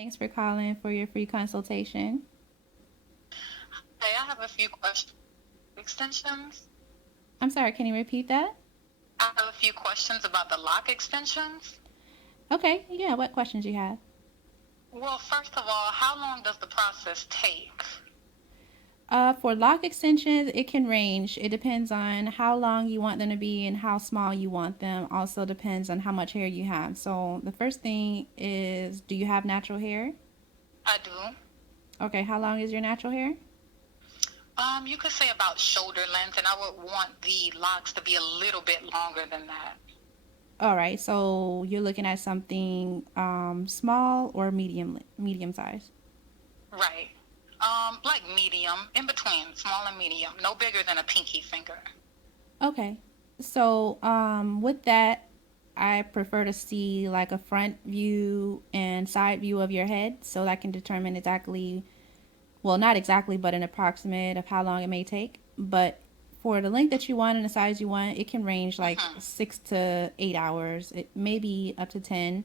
Thanks for calling for your free consultation. Hey, I have a few questions. Extensions? I'm sorry, can you repeat that? I have a few questions about the lock extensions. Okay, yeah, what questions you have? Well, first of all, how long does the process take? For lock extensions, it can range. It depends on how long you want them to be and how small you want them. Also depends on how much hair you have. So the first thing is, do you have natural hair? I do. Okay, how long is your natural hair? You could say about shoulder length, and I would want the locks to be a little bit longer than that. All right, so you're looking at something small or medium size. Right. Like medium, in between, small and medium, no bigger than a pinky finger. Okay. So, with that, I prefer to see like a front view and side view of your head so that I can determine exactly, well, not exactly, but an approximate of how long it may take. But for the length that you want and the size you want, it can range like Mm-hmm. 6 to 8 hours. It may be up to 10,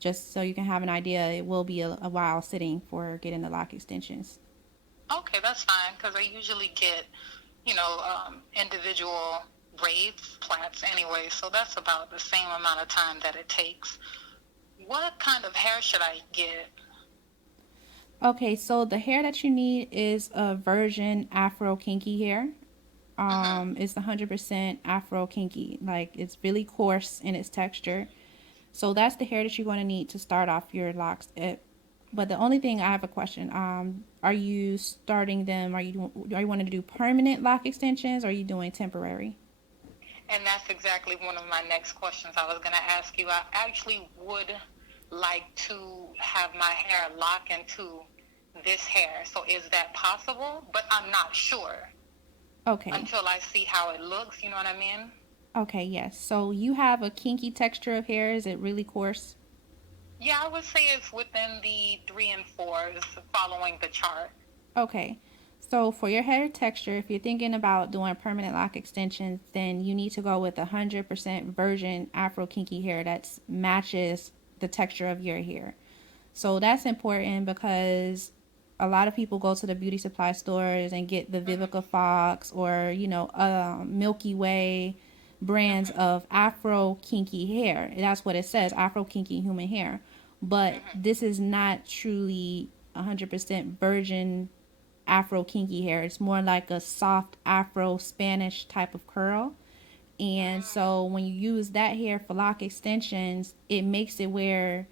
just so you can have an idea. It will be a while sitting for getting the lock extensions. Okay, that's fine, because I usually get, individual braids, plaits anyway, so that's about the same amount of time that it takes. What kind of hair should I get? Okay, so the hair that you need is a virgin Afro kinky hair. Hmm. It's 100% Afro kinky. Like it's really coarse in its texture. So that's the hair that you're going to need to start off your locks. But the only thing I have a question. Are you starting them? Are you wanting to do permanent lock extensions? Or are you doing temporary? And that's exactly one of my next questions I was going to ask you. I actually would like to have my hair lock into this hair. So is that possible? But I'm not sure Okay. until I see how it looks, you know what I mean? Okay, yes. So you have a kinky texture of hair. Is it really coarse? Yeah, I would say it's within the three and fours following the chart. Okay. So for your hair texture, if you're thinking about doing permanent lock extensions, then you need to go with 100% virgin Afro kinky hair that matches the texture of your hair. So that's important because a lot of people go to the beauty supply stores and get the Vivica Hmm. Fox or, Milky Way brands Hmm. of Afro kinky hair. That's what it says, Afro kinky human hair. But Hmm. this is not truly 100% virgin Afro kinky hair. It's more like a soft Afro Spanish type of curl. And so when you use that hair for lock extensions, it makes it where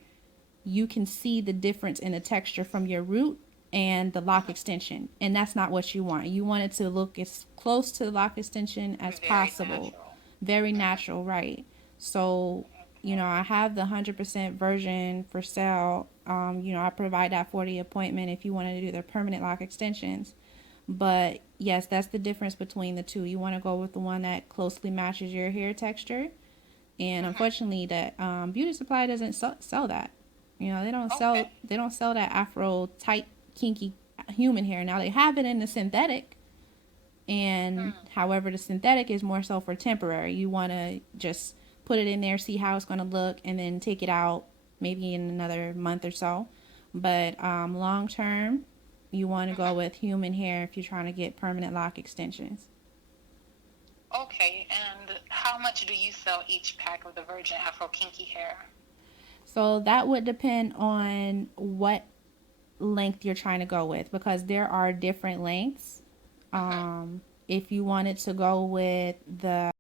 you can see the difference in the texture from your root and the lock Hmm. extension. And that's not what you want. You want it to look as close to the lock extension as Very possible. natural. Very Hmm. natural, right? So, Okay. I have the 100% version for sale. I provide that for the appointment if you want to do the permanent lock extensions. But yes, that's the difference between the two. You want to go with the one that closely matches your hair texture. And Hmm. unfortunately, that beauty supply doesn't sell that. They don't Okay. sell that Afro tight kinky human hair. Now they have it in the synthetic, and Hmm. however, the synthetic is more so for temporary. You want to just put it in there, see how it's going to look, and then take it out maybe in another month or so. But long term, you want to go Hmm. with human hair if you're trying to get permanent lock extensions. Okay, and how much do you sell each pack of the Virgin Afro Kinky hair? So that would depend on what length you're trying to go with because there are different lengths. Hmm. If you wanted to go with the